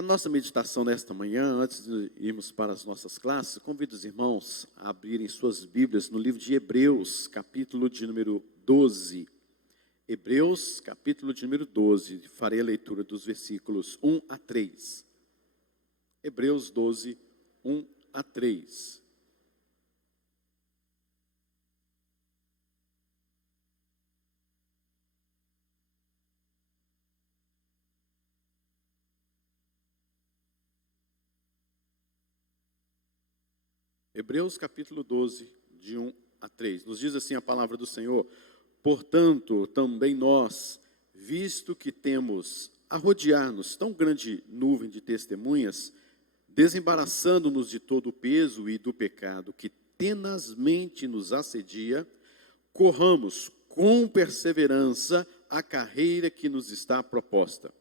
Para a nossa meditação nesta manhã, antes de irmos para as nossas classes, convido os irmãos a abrirem suas Bíblias no livro de Hebreus, capítulo de número 12. Hebreus, capítulo de número 12, farei a leitura dos versículos 1 a 3. Hebreus 12, 1 a 3. Hebreus capítulo 12, de 1 a 3. Nos diz assim a palavra do Senhor: portanto, também nós, visto que temos a rodear-nos tão grande nuvem de testemunhas, desembaraçando-nos de todo o peso e do pecado que tenazmente nos assedia, corramos com perseverança a carreira que nos está proposta,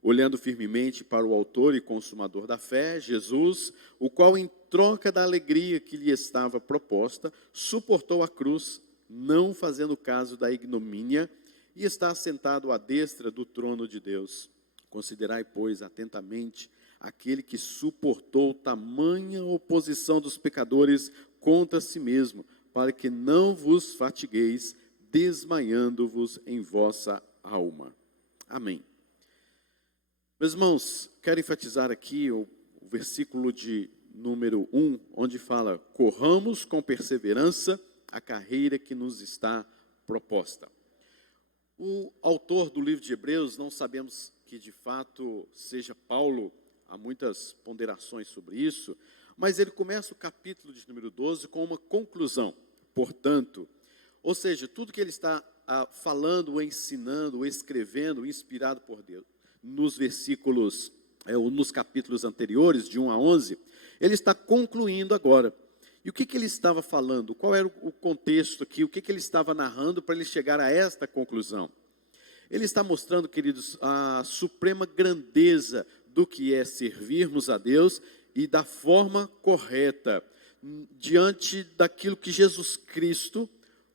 olhando firmemente para o autor e consumador da fé, Jesus, o qual, em troca da alegria que lhe estava proposta, suportou a cruz, não fazendo caso da ignomínia, e está assentado à destra do trono de Deus. Considerai, pois, atentamente aquele que suportou tamanha oposição dos pecadores contra si mesmo, para que não vos fatigueis, desmaiando-vos em vossa alma. Amém. Meus irmãos, quero enfatizar aqui o versículo de número 1, onde fala: corramos com perseverança a carreira que nos está proposta. O autor do livro de Hebreus, não sabemos que de fato seja Paulo, há muitas ponderações sobre isso, mas ele começa o capítulo de número 12 com uma conclusão. Portanto, ou seja, tudo que ele está falando, ensinando, escrevendo, inspirado por Deus, nos versículos, nos capítulos anteriores, de 1 a 11, ele está concluindo agora. E o que ele estava falando? Qual era o contexto aqui? O que ele estava narrando para ele chegar a esta conclusão? Ele está mostrando, queridos, a suprema grandeza do que é servirmos a Deus e da forma correta, diante daquilo que Jesus Cristo,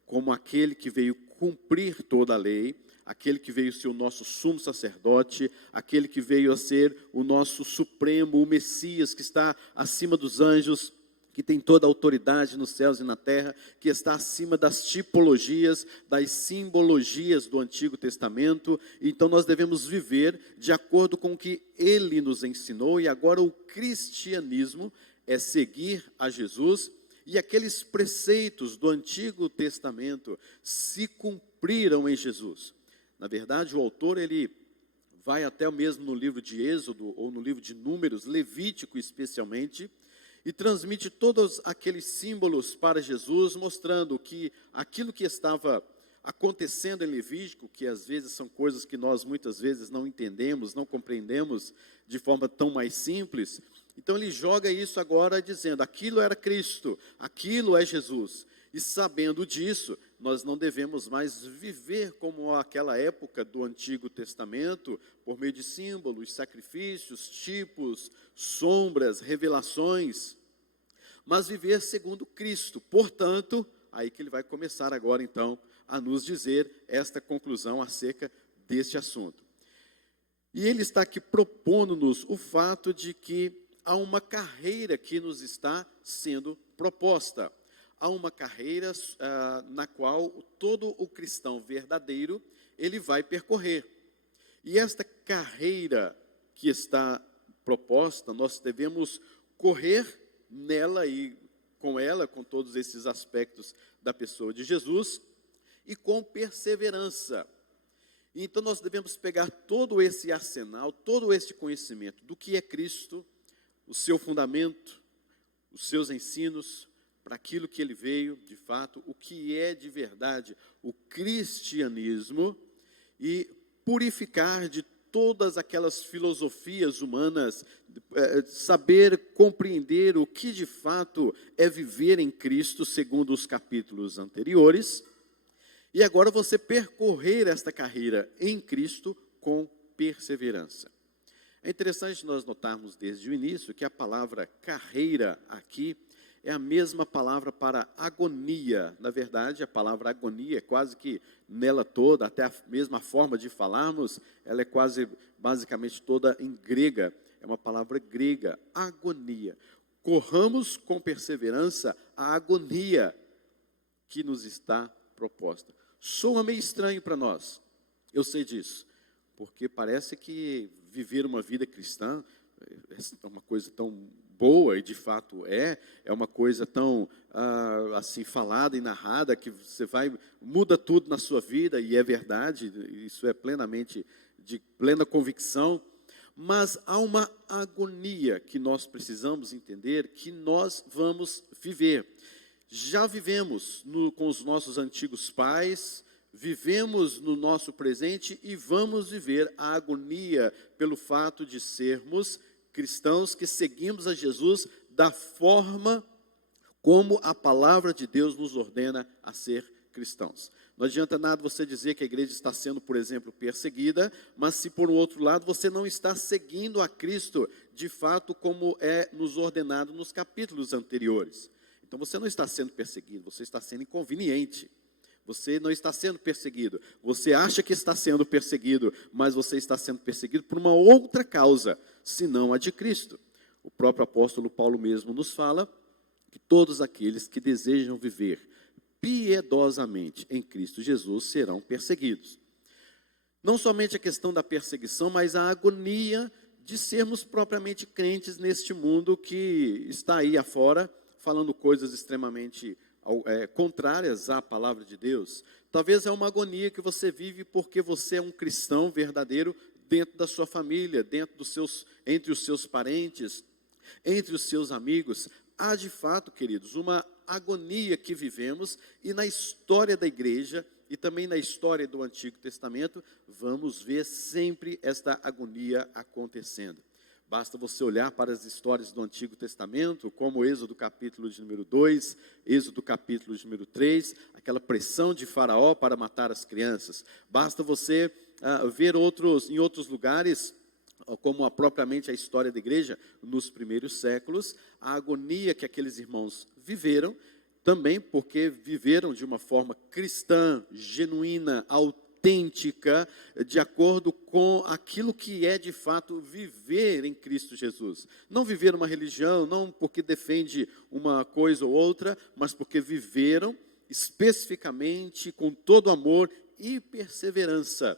como aquele que veio cumprir toda a lei, aquele que veio ser o nosso sumo sacerdote, aquele que veio a ser o nosso supremo, o Messias que está acima dos anjos, que tem toda a autoridade nos céus e na terra, que está acima das tipologias, das simbologias do Antigo Testamento. Então nós devemos viver de acordo com o que Ele nos ensinou, e agora o cristianismo é seguir a Jesus, e aqueles preceitos do Antigo Testamento se cumpriram em Jesus. Na verdade, o autor, ele vai até mesmo no livro de Êxodo, ou no livro de Números, Levítico especialmente, e transmite todos aqueles símbolos para Jesus, mostrando que aquilo que estava acontecendo em Levítico, que às vezes são coisas que nós muitas vezes não entendemos, não compreendemos de forma tão mais simples, então ele joga isso agora dizendo: aquilo era Cristo, aquilo é Jesus. E sabendo disso, nós não devemos mais viver como aquela época do Antigo Testamento, por meio de símbolos, sacrifícios, tipos, sombras, revelações, mas viver segundo Cristo. Portanto, aí que ele vai começar agora então a nos dizer esta conclusão acerca deste assunto. E ele está aqui propondo-nos o fato de que há uma carreira que nos está sendo proposta. Há uma carreira na qual todo o cristão verdadeiro, ele vai percorrer. E esta carreira que está proposta, nós devemos correr nela e com ela, com todos esses aspectos da pessoa de Jesus, e com perseverança. Então nós devemos pegar todo esse arsenal, todo esse conhecimento do que é Cristo, o seu fundamento, os seus ensinos, para aquilo que ele veio, de fato, o que é de verdade o cristianismo, e purificar de todas aquelas filosofias humanas, saber compreender o que de fato é viver em Cristo, segundo os capítulos anteriores, e agora você percorrer esta carreira em Cristo com perseverança. É interessante nós notarmos desde o início que a palavra carreira aqui, é a mesma palavra para agonia. Na verdade, a palavra agonia é quase que nela toda, até a mesma forma de falarmos, ela é quase, basicamente toda em grega. É uma palavra grega, agonia. Corramos com perseverança a agonia que nos está proposta. Soa meio estranho para nós, eu sei disso, porque parece que viver uma vida cristã é uma coisa tão boa, e de fato é uma coisa tão assim falada e narrada, que você muda tudo na sua vida, e é verdade, isso é plenamente, de plena convicção, mas há uma agonia que nós precisamos entender, que nós vamos viver. Já vivemos com os nossos antigos pais, vivemos no nosso presente e vamos viver a agonia pelo fato de sermos cristãos que seguimos a Jesus da forma como a palavra de Deus nos ordena a ser cristãos. Não adianta nada você dizer que a igreja está sendo, por exemplo, perseguida, mas se por um outro lado você não está seguindo a Cristo de fato como é nos ordenado nos capítulos anteriores. Então você não está sendo perseguido, você está sendo inconveniente. Você não está sendo perseguido. Você acha que está sendo perseguido, mas você está sendo perseguido por uma outra causa, senão a de Cristo. O próprio apóstolo Paulo mesmo nos fala que todos aqueles que desejam viver piedosamente em Cristo Jesus serão perseguidos. Não somente a questão da perseguição, mas a agonia de sermos propriamente crentes neste mundo que está aí afora, falando coisas extremamente contrárias à palavra de Deus. Talvez é uma agonia que você vive porque você é um cristão verdadeiro dentro da sua família, entre os seus parentes, entre os seus amigos. Há de fato, queridos, uma agonia que vivemos, e na história da igreja e também na história do Antigo Testamento, vamos ver sempre esta agonia acontecendo. Basta você olhar para as histórias do Antigo Testamento, como Êxodo capítulo de número 2, Êxodo capítulo de número 3, aquela pressão de Faraó para matar as crianças. Basta você ver em outros lugares, como propriamente a história da igreja, nos primeiros séculos, a agonia que aqueles irmãos viveram, também porque viveram de uma forma cristã, genuína, autêntica, de acordo com aquilo que é de fato viver em Cristo Jesus. Não viver uma religião, não porque defende uma coisa ou outra, mas porque viveram especificamente com todo amor e perseverança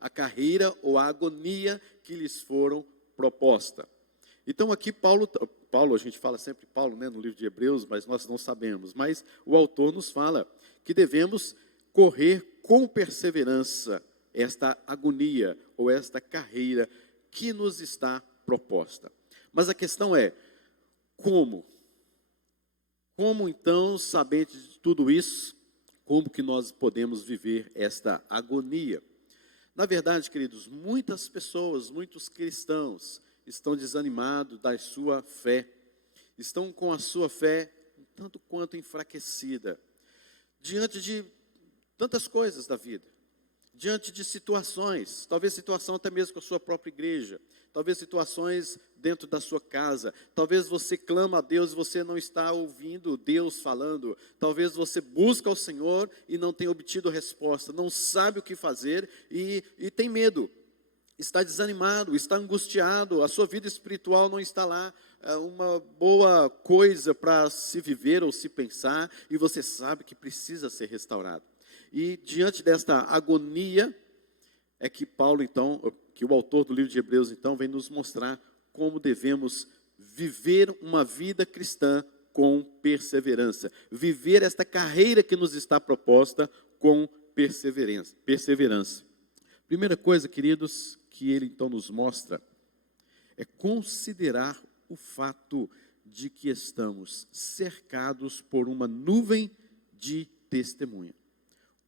a carreira ou a agonia que lhes foram proposta. Então aqui Paulo, a gente fala sempre Paulo, né, no livro de Hebreus, mas nós não sabemos, mas o autor nos fala que devemos correr com perseverança esta agonia ou esta carreira que nos está proposta. Mas a questão é, como? Como então, sabendo de tudo isso, como que nós podemos viver esta agonia? Na verdade, queridos, muitas pessoas, muitos cristãos estão desanimados da sua fé, estão com a sua fé um tanto quanto enfraquecida, diante de tantas coisas da vida, diante de situações, talvez situação até mesmo com a sua própria igreja, talvez situações dentro da sua casa, talvez você clama a Deus e você não está ouvindo Deus falando, talvez você busca ao Senhor e não tem obtido resposta, não sabe o que fazer e tem medo, está desanimado, está angustiado, a sua vida espiritual não está lá, uma boa coisa para se viver ou se pensar, e você sabe que precisa ser restaurado. E diante desta agonia, é que Paulo então, que o autor do livro de Hebreus então, vem nos mostrar como devemos viver uma vida cristã com perseverança. Viver esta carreira que nos está proposta com perseverança. Primeira coisa, queridos, que ele então nos mostra, é considerar o fato de que estamos cercados por uma nuvem de testemunha.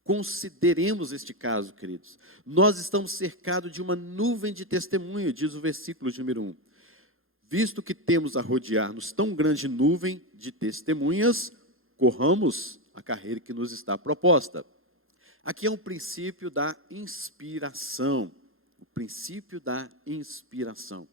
Consideremos este caso, queridos. Nós estamos cercados de uma nuvem de testemunho, diz o versículo de número 1. Visto que temos a rodear-nos tão grande nuvem de testemunhas, corramos a carreira que nos está proposta. Aqui é um princípio da inspiração. O princípio da inspiração.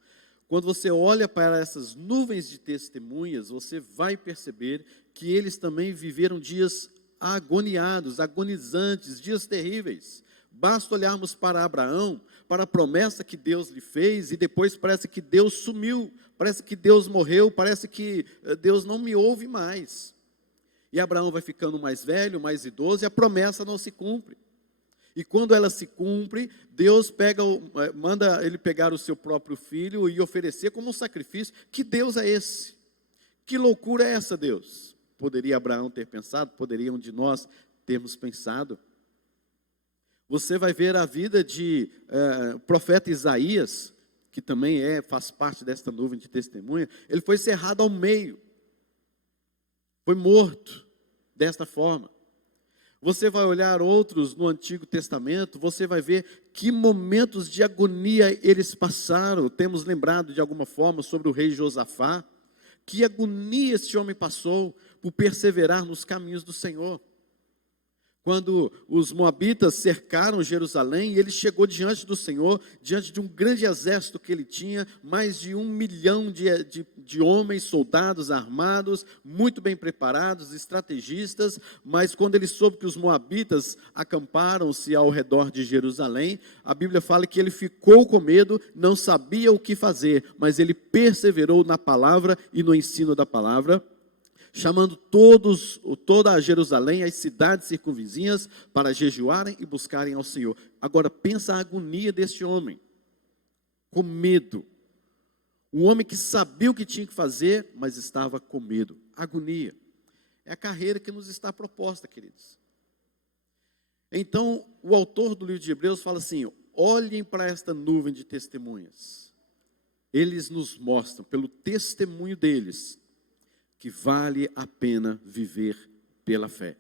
quando você olha para essas nuvens de testemunhas, você vai perceber que eles também viveram dias agoniados, agonizantes, dias terríveis. Basta olharmos para Abraão, para a promessa que Deus lhe fez, e depois parece que Deus sumiu, parece que Deus morreu, parece que Deus não me ouve mais. E Abraão vai ficando mais velho, mais idoso, e a promessa não se cumpre. E quando ela se cumpre, Deus manda ele pegar o seu próprio filho e oferecer como um sacrifício. Que Deus é esse? Que loucura é essa, Deus? Poderia Abraão ter pensado, poderia um de nós termos pensado. Você vai ver a vida de profeta Isaías, que também faz parte desta nuvem de testemunha. Ele foi cerrado ao meio, foi morto desta forma. Você vai olhar outros no Antigo Testamento, você vai ver que momentos de agonia eles passaram. Temos lembrado de alguma forma sobre o rei Josafá, que agonia esse homem passou por perseverar nos caminhos do Senhor. Quando os moabitas cercaram Jerusalém, ele chegou diante do Senhor, diante de um grande exército que ele tinha, mais de 1 milhão de homens, soldados armados, muito bem preparados, estrategistas, mas quando ele soube que os moabitas acamparam-se ao redor de Jerusalém, a Bíblia fala que ele ficou com medo, não sabia o que fazer, mas ele perseverou na palavra e no ensino da palavra, chamando toda a Jerusalém, as cidades circunvizinhas, para jejuarem e buscarem ao Senhor. Agora, pensa a agonia deste homem, com medo. Um homem que sabia o que tinha que fazer, mas estava com medo. Agonia. É a carreira que nos está proposta, queridos. Então, o autor do livro de Hebreus fala assim: olhem para esta nuvem de testemunhas. Eles nos mostram, pelo testemunho deles, que vale a pena viver pela fé,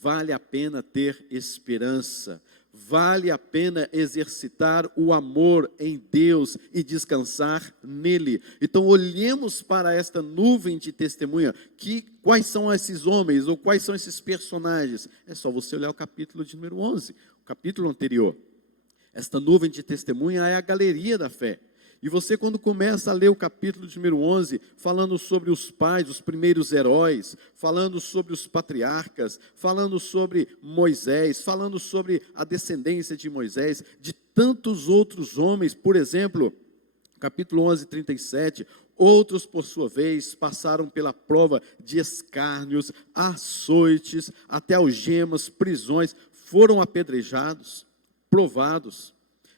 vale a pena ter esperança, vale a pena exercitar o amor em Deus e descansar nele. Então olhemos para esta nuvem de testemunha, quais são esses homens, ou quais são esses personagens? É só você olhar o capítulo de número 11, o capítulo anterior. Esta nuvem de testemunha é a galeria da fé. E você, quando começa a ler o capítulo de número 11, falando sobre os pais, os primeiros heróis, falando sobre os patriarcas, falando sobre Moisés, falando sobre a descendência de Moisés, de tantos outros homens, por exemplo, capítulo 11, 37, outros, por sua vez, passaram pela prova de escárnios, açoites, até algemas, prisões, foram apedrejados, provados,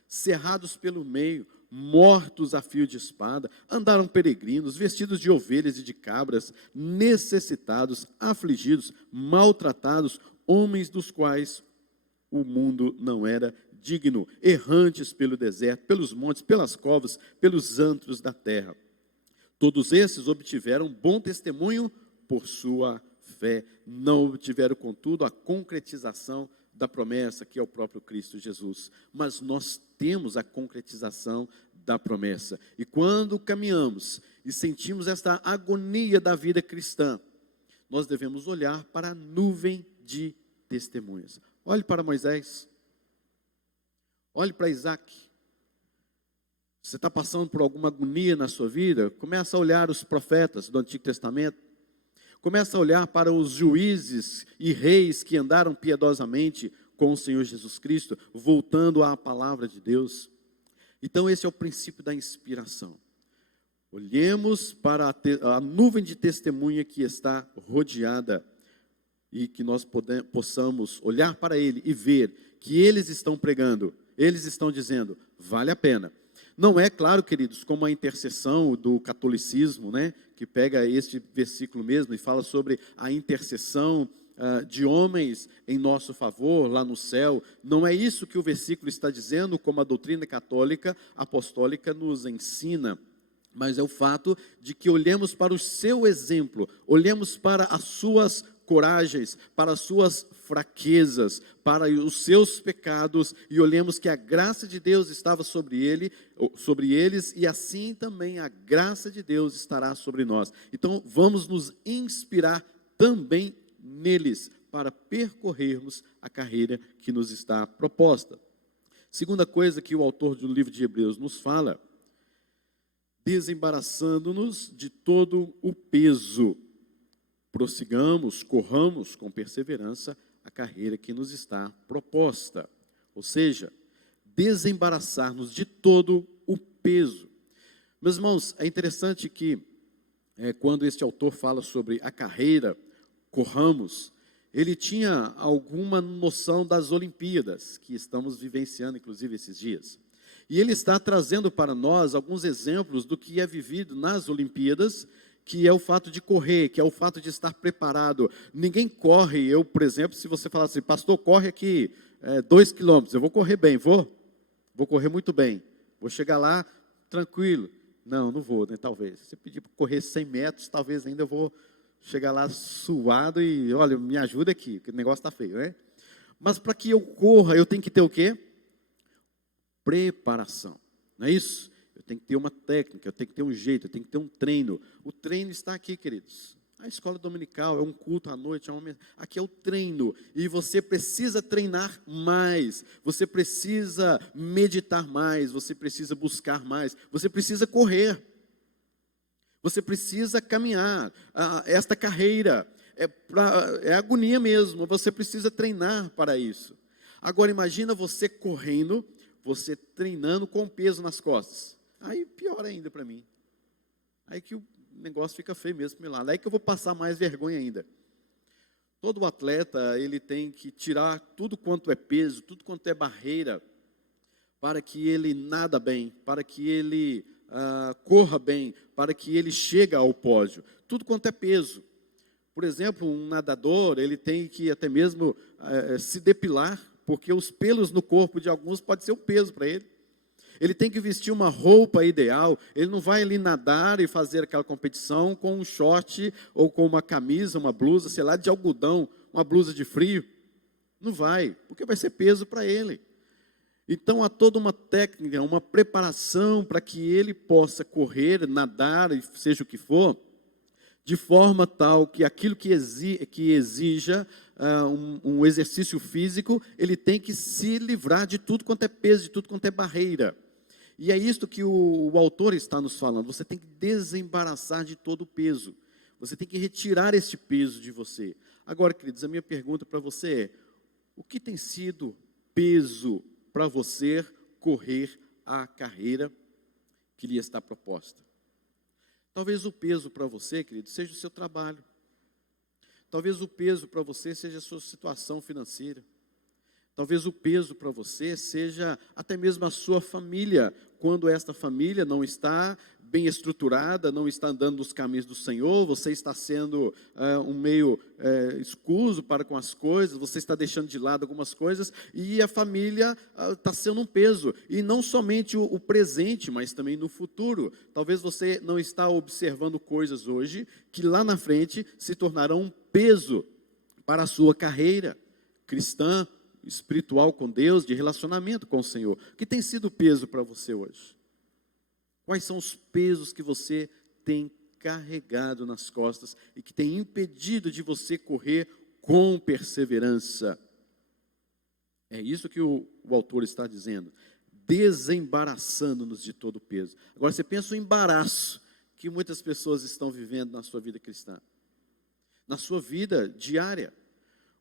cerrados pelo meio, mortos a fio de espada, andaram peregrinos, vestidos de ovelhas e de cabras, necessitados, afligidos, maltratados, homens dos quais o mundo não era digno, errantes pelo deserto, pelos montes, pelas covas, pelos antros da terra. Todos esses obtiveram bom testemunho por sua fé, não obtiveram, contudo, a concretização da promessa, que é o próprio Cristo Jesus. Mas nós temos a concretização da promessa. E quando caminhamos e sentimos esta agonia da vida cristã, nós devemos olhar para a nuvem de testemunhas. Olhe para Moisés. Olhe para Isaac. Você está passando por alguma agonia na sua vida? Começa a olhar os profetas do Antigo Testamento. Começa a olhar para os juízes e reis que andaram piedosamente com o Senhor Jesus Cristo, voltando à palavra de Deus. Então esse é o princípio da inspiração. Olhemos para a nuvem de testemunha que está rodeada e que nós possamos olhar para ele e ver que eles estão pregando, eles estão dizendo, vale a pena. Não é, claro, queridos, como a intercessão do catolicismo, né, que pega este versículo mesmo e fala sobre a intercessão de homens em nosso favor lá no céu. Não é isso que o versículo está dizendo, como a doutrina católica apostólica nos ensina, mas é o fato de que olhemos para o seu exemplo, olhemos para as suas coragens, para as suas fraquezas, para os seus pecados, e olhemos que a graça de Deus estava sobre eles, e assim também a graça de Deus estará sobre nós. Então vamos nos inspirar também neles, para percorrermos a carreira que nos está proposta. Segunda coisa que o autor do livro de Hebreus nos fala: desembaraçando-nos de todo o peso. Prossigamos, corramos com perseverança a carreira que nos está proposta. Ou seja, desembaraçar-nos de todo o peso. Meus irmãos, é interessante que quando este autor fala sobre a carreira, corramos, ele tinha alguma noção das Olimpíadas, que estamos vivenciando, inclusive, esses dias. E ele está trazendo para nós alguns exemplos do que é vivido nas Olimpíadas, que é o fato de correr, que é o fato de estar preparado. Ninguém corre, eu, por exemplo, se você falar assim, pastor, corre aqui 2 quilômetros, eu vou correr bem, vou correr muito bem, vou chegar lá tranquilo. Não vou, né, talvez. Se pedir para correr 100 metros, talvez ainda eu vou chegar lá suado e, olha, me ajuda aqui, porque o negócio está feio, né? Mas para que eu corra, eu tenho que ter o quê? Preparação, não é isso? Eu tenho que ter uma técnica, eu tenho que ter um jeito, eu tenho que ter um treino. O treino está aqui, queridos. A escola dominical é um culto à noite, aqui é o treino. E você precisa treinar mais, você precisa meditar mais, você precisa buscar mais, você precisa correr. Você precisa caminhar. Esta carreira é agonia mesmo, você precisa treinar para isso. Agora imagina você correndo, você treinando com peso nas costas. Aí pior ainda para mim. Aí que o negócio fica feio mesmo para mim lá. Aí que eu vou passar mais vergonha ainda. Todo atleta, ele tem que tirar tudo quanto é peso, tudo quanto é barreira, para que ele nada bem, para que ele corra bem, para que ele chegue ao pódio. Tudo quanto é peso. Por exemplo, um nadador, ele tem que até mesmo se depilar, porque os pelos no corpo de alguns pode ser um peso para ele. Ele tem que vestir uma roupa ideal, ele não vai ali nadar e fazer aquela competição com um short ou com uma camisa, uma blusa, sei lá, de algodão, uma blusa de frio. Não vai, porque vai ser peso para ele. Então há toda uma técnica, uma preparação para que ele possa correr, nadar, seja o que for, de forma tal que aquilo que exija um exercício físico, ele tem que se livrar de tudo quanto é peso, de tudo quanto é barreira. E é isto que o autor está nos falando. Você tem que desembaraçar de todo o peso. Você tem que retirar esse peso de você. Agora, queridos, a minha pergunta para você é: o que tem sido peso para você correr a carreira que lhe está proposta? Talvez o peso para você, querido, seja o seu trabalho. Talvez o peso para você seja a sua situação financeira. Talvez o peso para você seja até mesmo a sua família, quando esta família não está bem estruturada, não está andando nos caminhos do Senhor, você está sendo um meio escuso para com as coisas, você está deixando de lado algumas coisas, e a família está sendo um peso, e não somente o presente, mas também no futuro. Talvez você não está observando coisas hoje, que lá na frente se tornarão um peso para a sua carreira cristã, espiritual com Deus, de relacionamento com o Senhor. O que tem sido peso para você hoje? Quais são os pesos que você tem carregado nas costas e que tem impedido de você correr com perseverança? É isso que o autor está dizendo, desembaraçando-nos de todo o peso. Agora você pensa o embaraço que muitas pessoas estão vivendo na sua vida cristã, na sua vida diária.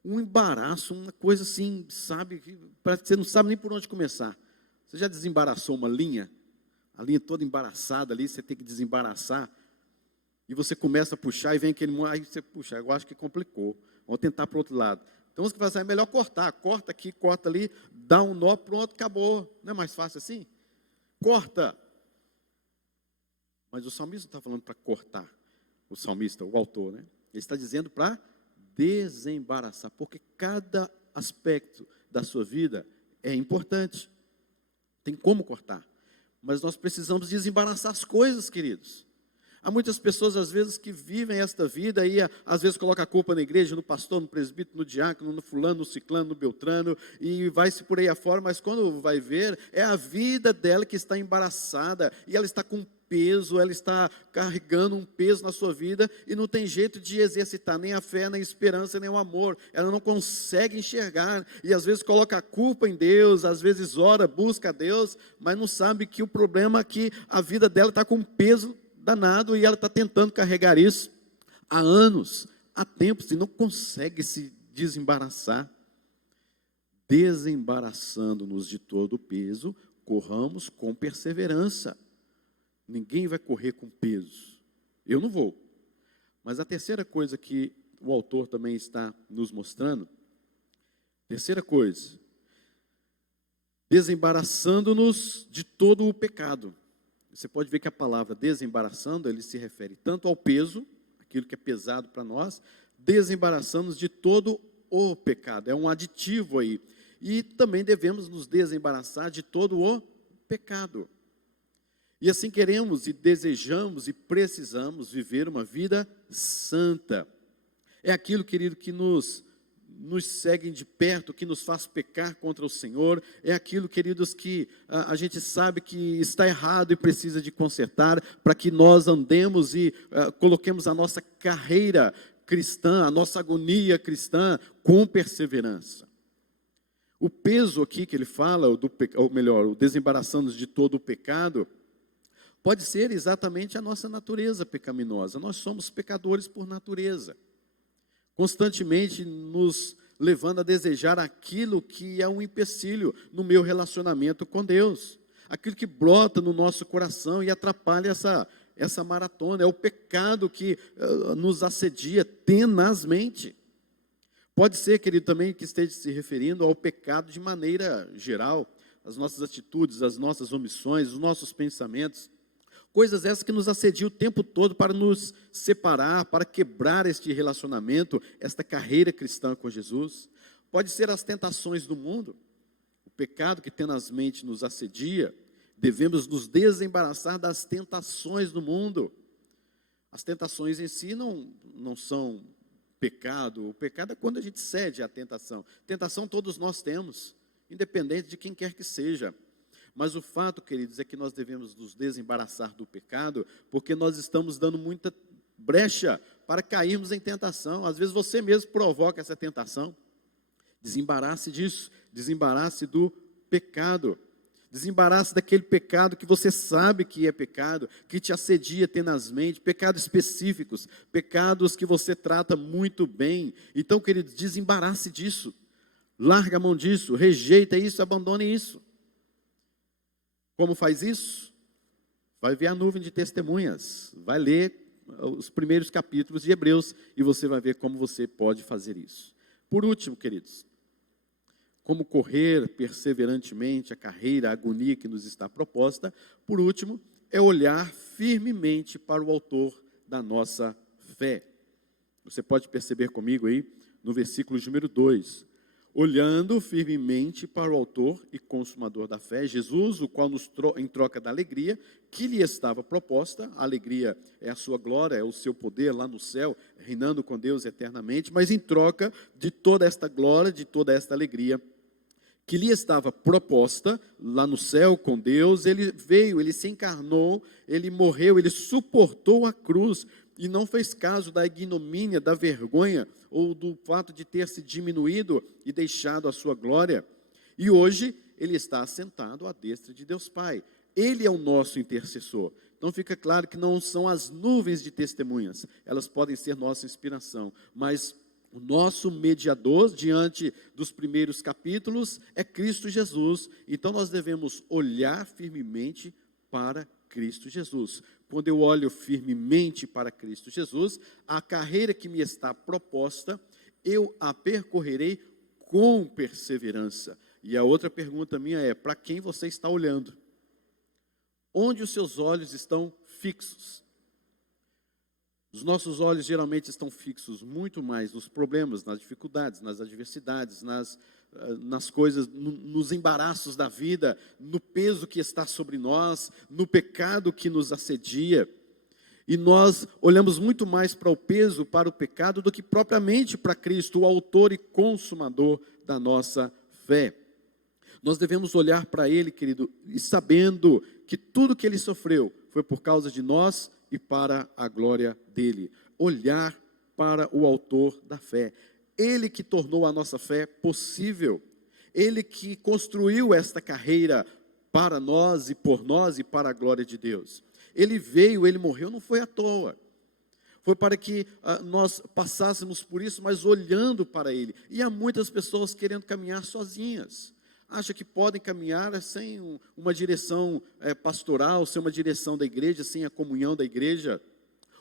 Um embaraço, uma coisa assim, sabe, parece que você não sabe nem por onde começar. Você já desembaraçou uma linha? A linha toda embaraçada ali, você tem que desembaraçar. E você começa a puxar e vem aquele... Aí você puxa, eu acho que complicou. Vamos tentar para o outro lado. Então, você vai fazer, é melhor cortar. Corta aqui, corta ali, dá um nó, pronto, acabou. Não é mais fácil assim? Corta. Mas o salmista não está falando para cortar. O salmista, o autor, né? Ele está dizendo para desembaraçar, porque cada aspecto da sua vida é importante, tem como cortar, mas nós precisamos desembaraçar as coisas, queridos. Há muitas pessoas, às vezes, que vivem esta vida e, às vezes, colocam a culpa na igreja, no pastor, no presbítero, no diácono, no fulano, no ciclano, no beltrano, e vai-se por aí afora, mas quando vai ver, é a vida dela que está embaraçada, e ela está com peso, ela está carregando um peso na sua vida e não tem jeito de exercitar nem a fé, nem a esperança, nem o amor. Ela não consegue enxergar e às vezes coloca a culpa em Deus, às vezes ora, busca a Deus, mas não sabe que o problema é que a vida dela está com um peso danado e ela está tentando carregar isso há anos, há tempos e não consegue se desembaraçar. Desembaraçando-nos de todo o peso, corramos com perseverança. Ninguém vai correr com peso. Eu não vou. Mas a terceira coisa que o autor também está nos mostrando, terceira coisa, desembaraçando-nos de todo o pecado. Você pode ver que a palavra desembaraçando, ele se refere tanto ao peso, aquilo que é pesado para nós, desembaraçando-nos de todo o pecado. É um aditivo aí. E também devemos nos desembaraçar de todo o pecado. E assim queremos e desejamos e precisamos viver uma vida santa. É aquilo, querido, que nos segue de perto, que nos faz pecar contra o Senhor. É aquilo, queridos, que a gente sabe que está errado e precisa de consertar, para que nós andemos e coloquemos a nossa carreira cristã, a nossa agonia cristã com perseverança. O peso aqui que ele fala, ou melhor, o desembaraçando-nos de todo o pecado, pode ser exatamente a nossa natureza pecaminosa. Nós somos pecadores por natureza, constantemente nos levando a desejar aquilo que é um empecilho no meu relacionamento com Deus, aquilo que brota no nosso coração e atrapalha essa maratona. É o pecado que nos assedia tenazmente. Pode ser, querido, também que esteja se referindo ao pecado de maneira geral, as nossas atitudes, as nossas omissões, os nossos pensamentos, coisas essas que nos assediam o tempo todo para nos separar, para quebrar este relacionamento, esta carreira cristã com Jesus. Pode ser as tentações do mundo, o pecado que tenazmente nos assedia. Devemos nos desembaraçar das tentações do mundo. As tentações em si não são pecado. O pecado é quando a gente cede à tentação. Tentação todos nós temos, independente de quem quer que seja. Mas o fato, queridos, é que nós devemos nos desembaraçar do pecado, porque nós estamos dando muita brecha para cairmos em tentação. Às vezes você mesmo provoca essa tentação. Desembarace disso, desembarace do pecado. Desembarace daquele pecado que você sabe que é pecado, que te assedia tenazmente, pecados específicos, pecados que você trata muito bem. Então, queridos, desembarace disso, larga a mão disso, rejeita isso, abandone isso. Como faz isso? Vai ver a nuvem de testemunhas, vai ler os primeiros capítulos de Hebreus e você vai ver como você pode fazer isso. Por último, queridos, como correr perseverantemente a carreira, a agonia que nos está proposta. Por último, é olhar firmemente para o autor da nossa fé. Você pode perceber comigo aí, no versículo número 2. Olhando firmemente para o autor e consumador da fé, Jesus, o qual em troca da alegria que lhe estava proposta, a alegria é a sua glória, é o seu poder lá no céu, reinando com Deus eternamente, mas em troca de toda esta glória, de toda esta alegria, que lhe estava proposta lá no céu com Deus, ele veio, ele se encarnou, ele morreu, ele suportou a cruz e não fez caso da ignomínia, da vergonha ou do fato de ter se diminuído e deixado a sua glória. E hoje ele está assentado à destra de Deus Pai. Ele é o nosso intercessor. Então fica claro que não são as nuvens de testemunhas, elas podem ser nossa inspiração, mas o nosso mediador, diante dos primeiros capítulos, é Cristo Jesus. Então nós devemos olhar firmemente para Cristo Jesus. Quando eu olho firmemente para Cristo Jesus, a carreira que me está proposta, eu a percorrerei com perseverança. E a outra pergunta minha é, para quem você está olhando? Onde os seus olhos estão fixos? Os nossos olhos geralmente estão fixos muito mais nos problemas, nas dificuldades, nas adversidades, nas coisas, nos embaraços da vida, no peso que está sobre nós, no pecado que nos assedia. E nós olhamos muito mais para o peso, para o pecado, do que propriamente para Cristo, o autor e consumador da nossa fé. Nós devemos olhar para Ele, querido, e sabendo que tudo que Ele sofreu foi por causa de nós e para a glória dEle. Olhar para o autor da fé. Ele que tornou a nossa fé possível. Ele que construiu esta carreira para nós e para a glória de Deus. Ele veio, Ele morreu, não foi à toa. Foi para que nós passássemos por isso, mas olhando para Ele. E há muitas pessoas querendo caminhar sozinhas. Acha que podem caminhar sem uma direção pastoral, sem uma direção da igreja, sem a comunhão da igreja.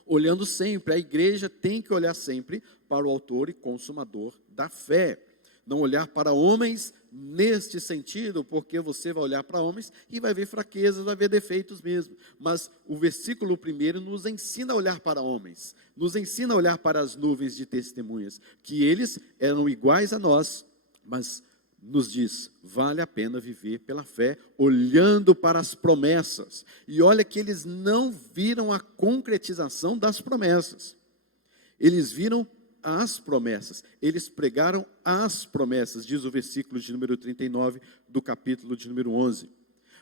Olhando sempre, a igreja tem que olhar sempre para o autor e consumador da fé. Não olhar para homens neste sentido, porque você vai olhar para homens e vai ver fraquezas, vai ver defeitos mesmo. Mas o versículo 1 nos ensina a olhar para homens, nos ensina a olhar para as nuvens de testemunhas, que eles eram iguais a nós, mas nos diz, vale a pena viver pela fé, olhando para as promessas. E olha que eles não viram a concretização das promessas. Eles viram as promessas, eles pregaram as promessas, diz o versículo de número 39 do capítulo de número 11.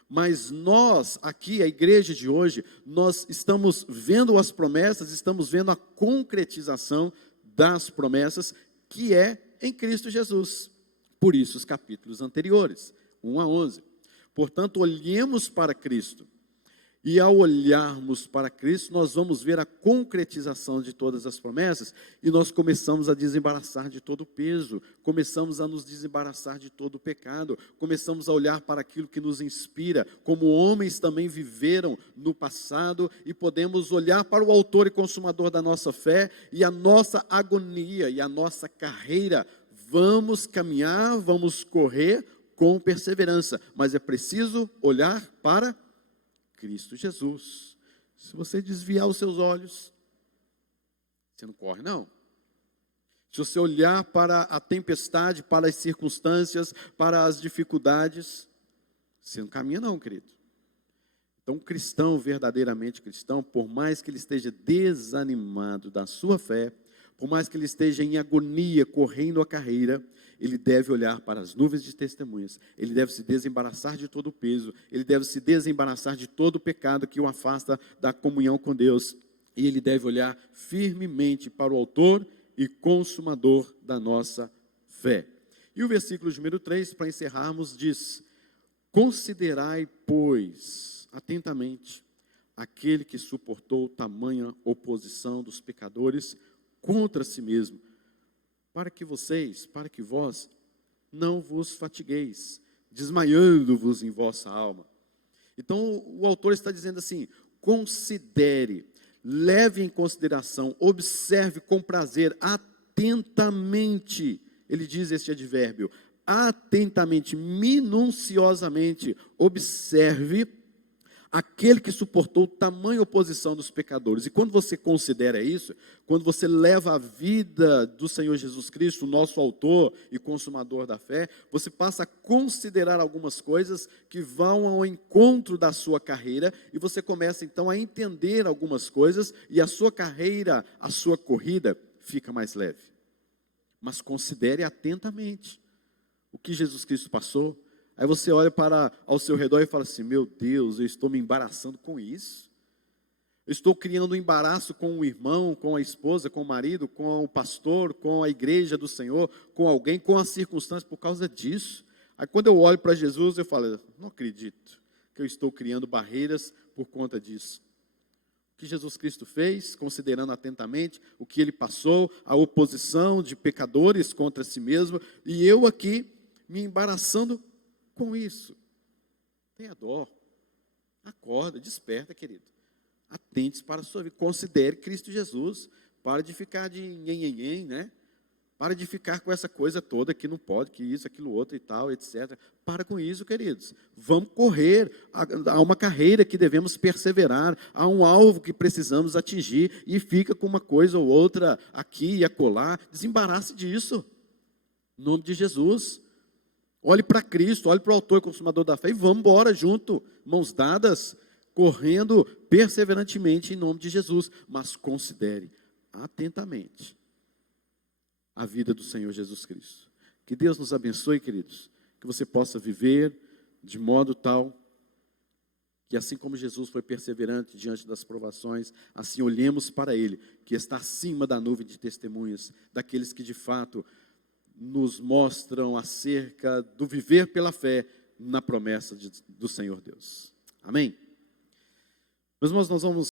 Mas nós, aqui, a igreja de hoje, nós estamos vendo as promessas, estamos vendo a concretização das promessas, que é em Cristo Jesus. Por isso, os capítulos anteriores, 1 a 11. Portanto, olhemos para Cristo. E ao olharmos para Cristo, nós vamos ver a concretização de todas as promessas e nós começamos a desembaraçar de todo o peso, começamos a nos desembaraçar de todo o pecado, começamos a olhar para aquilo que nos inspira, como homens também viveram no passado e podemos olhar para o autor e consumador da nossa fé e a nossa agonia e a nossa carreira. Vamos caminhar, vamos correr com perseverança, mas é preciso olhar para Cristo Jesus. Se você desviar os seus olhos, você não corre não. Se você olhar para a tempestade, para as circunstâncias, para as dificuldades, você não caminha não, querido. Então, um cristão, verdadeiramente cristão, por mais que ele esteja desanimado da sua fé, por mais que ele esteja em agonia, correndo a carreira, ele deve olhar para as nuvens de testemunhas, ele deve se desembaraçar de todo o peso, ele deve se desembaraçar de todo o pecado que o afasta da comunhão com Deus, e ele deve olhar firmemente para o autor e consumador da nossa fé. E o versículo número 3, para encerrarmos, diz: considerai, pois, atentamente, aquele que suportou tamanha oposição dos pecadores contra si mesmo, para que vós não vos fatigueis, desmaiando-vos em vossa alma. Então o autor está dizendo assim: considere, leve em consideração, observe com prazer, atentamente, ele diz este advérbio, atentamente, minuciosamente, observe aquele que suportou tamanha oposição dos pecadores. E quando você considera isso, quando você leva a vida do Senhor Jesus Cristo, nosso autor e consumador da fé, você passa a considerar algumas coisas que vão ao encontro da sua carreira, e você começa então a entender algumas coisas, e a sua carreira, a sua corrida fica mais leve. Mas considere atentamente o que Jesus Cristo passou. Aí você olha ao seu redor e fala assim: meu Deus, eu estou me embaraçando com isso. Eu estou criando um embaraço com o irmão, com a esposa, com o marido, com o pastor, com a igreja do Senhor, com alguém, com as circunstâncias por causa disso. Aí quando eu olho para Jesus, eu falo: não acredito que eu estou criando barreiras por conta disso. O que Jesus Cristo fez, considerando atentamente o que Ele passou, a oposição de pecadores contra si mesmo, e eu aqui me embaraçando com isso. Tenha dó, acorda, desperta, querido. Atente para a sua vida, considere Cristo Jesus. Para de ficar de nhenhenhen, né? Para de ficar com essa coisa toda que não pode, que isso, aquilo outro e tal, etc. Para com isso, queridos. Vamos correr. Há uma carreira que devemos perseverar. Há um alvo que precisamos atingir. E fica com uma coisa ou outra aqui e acolá. Desembarace disso. Em nome de Jesus. Olhe para Cristo, olhe para o autor e consumador da fé e vamos embora junto, mãos dadas, correndo perseverantemente em nome de Jesus. Mas considere atentamente a vida do Senhor Jesus Cristo. Que Deus nos abençoe, queridos, que você possa viver de modo tal que, assim como Jesus foi perseverante diante das provações, assim olhemos para Ele, que está acima da nuvem de testemunhas, daqueles que de fato nos mostram acerca do viver pela fé na promessa do Senhor Deus. Amém? Meus irmãos, nós vamos